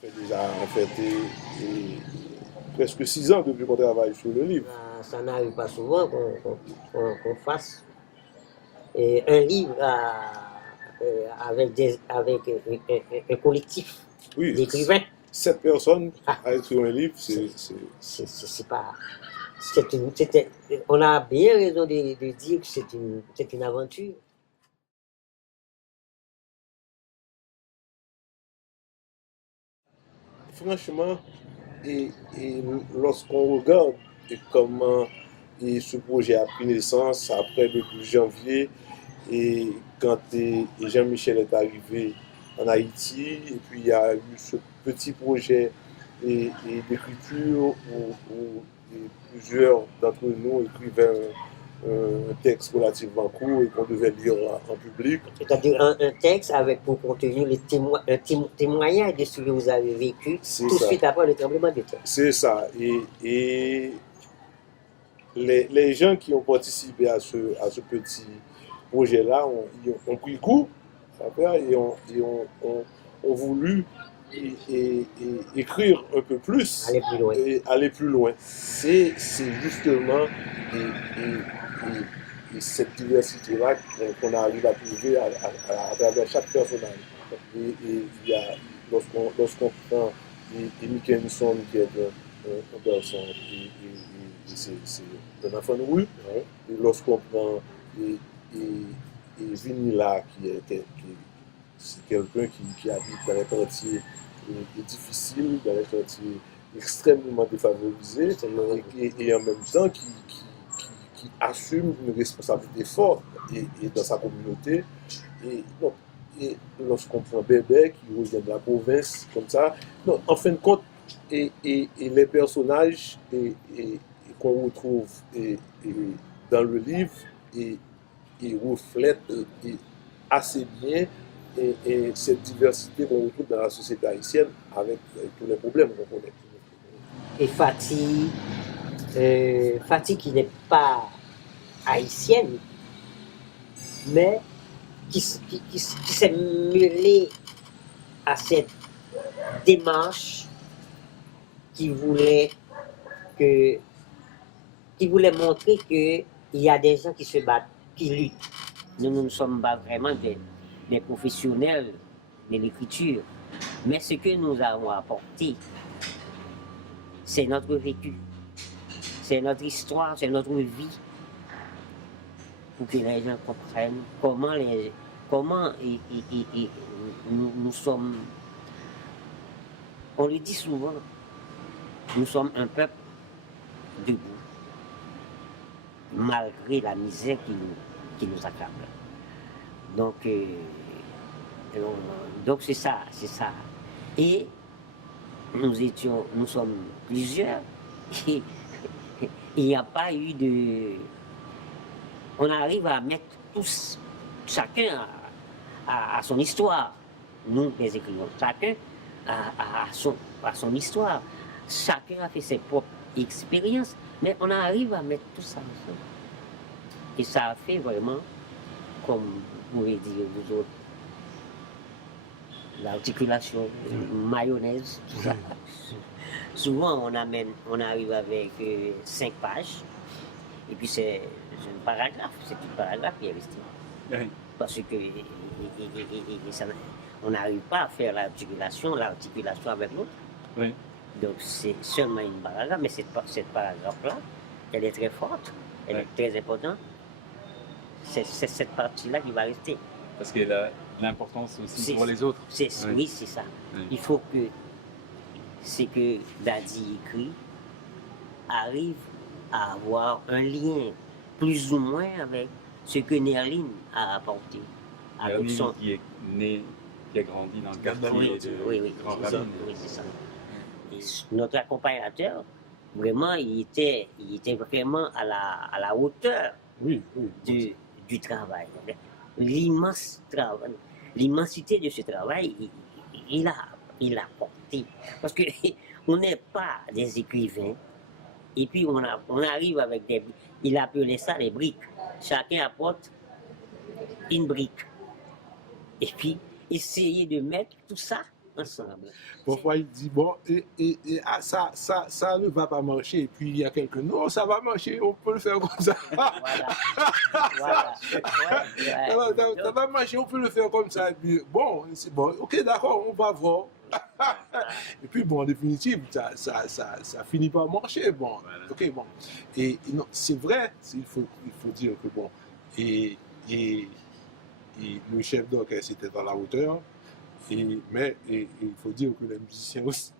fait déjà, en fait, presque 6 ans depuis qu'on travaille sur le livre. Ça n'arrive pas souvent qu'on fasse un livre avec un collectif Oui, d'écrivains. 7 personnes Ah, à écrire un livre, c'est pas. On a bien raison de dire que c'est une aventure. franchement, et lorsqu'on regarde comment ce projet a pris naissance après le 12 janvier, et quand Jean-Michel est arrivé en Haïti, et puis il y a eu ce petit projet d'écriture où plusieurs d'entre nous écrivaient un texte relativement court et qu'on devait lire en public. C'est-à-dire un texte avec pour contenu un témoignage de ce que vous avez vécu tout de suite après le tremblement de terre. C'est ça. Et les gens qui ont participé à ce petit projet-là ont pris goût et ont voulu écrire un peu plus, aller plus loin. Et aller plus loin. C'est justement cette diversité-là qu'on arrive à trouver à travers chaque personnage. Et il y a, lorsqu'on prend Mickey Nisson, qui est un garçon, c'est un enfant de rue, Oui. et lorsqu'on prend Vinila, c'est quelqu'un qui habite dans les quartiers difficiles, dans les quartiers extrêmement défavorisés, et en même temps qui assume une responsabilité forte dans sa communauté. Et lorsqu'on prend Bébé, qui revient de la province, comme ça, non, en fin de compte, et les personnages qu'on retrouve dans le livre reflètent assez bien cette diversité qu'on retrouve dans la société haïtienne avec tous les problèmes qu'on connaît. Et Fatih qui n'est pas haïtienne, mais qui s'est mêlée à cette démarche qui voulait montrer qu'il y a des gens qui se battent, qui luttent. Nous ne sommes pas vraiment des professionnels de l'écriture, mais ce que nous avons apporté, c'est notre vécu, c'est notre histoire, c'est notre vie, pour que les gens comprennent comment nous sommes. On le dit souvent, nous sommes un peuple debout, malgré la misère qui nous accable. Donc c'est ça. Et nous sommes plusieurs. Et il n'y a pas eu de. On arrive à mettre tous, chacun à son histoire. Nous, les écrivains, chacun à son histoire. Chacun a fait ses propres expériences, mais on arrive à mettre tout ça ensemble. Et ça a fait vraiment, comme vous pouvez dire vous autres, l'articulation, mayonnaise, tout ça. Souvent, on arrive avec 5 pages, et puis c'est un paragraphe, c'est tout paragraphe qui est resté. Oui. Parce que on n'arrive pas à faire l'articulation avec l'autre. Oui. Donc c'est seulement une paragraphe, mais cette paragraphe-là, elle est très forte, elle est très importante. C'est cette partie-là qui va rester. Parce qu'elle a l'importance aussi pour les autres. Oui, c'est ça. Oui. Il faut que ce que Dadi écrit arrive à avoir un lien plus ou moins avec ce que Nerline a apporté. Nerline qui est né, qui a grandi dans le quartier de Grand Ravine. Oui, c'est ça. Et notre accompagnateur, vraiment, il était vraiment à la hauteur du travail. L'immense travail, l'immensité de ce travail, il a porté. Parce qu'on n'est pas des écrivains, et puis on arrive avec il appelait ça les briques. Chacun apporte une brique. Et puis, essayer de mettre tout ça ensemble. Parfois, il dit, bon, ça ne va pas marcher. Et puis, il y a quelqu'un, non, ça va marcher, on peut le faire comme ça. Voilà. Voilà. Ça va marcher, on peut le faire comme ça. Et puis, bon, c'est bon, ok, d'accord, on va voir. Et puis, bon, en définitive, ça finit par marcher. Bon, Voilà. ok, bon. Et non, c'est vrai, il faut dire que, bon, et le chef d'orchestre était dans la hauteur. Mais il faut dire que les musiciens aussi.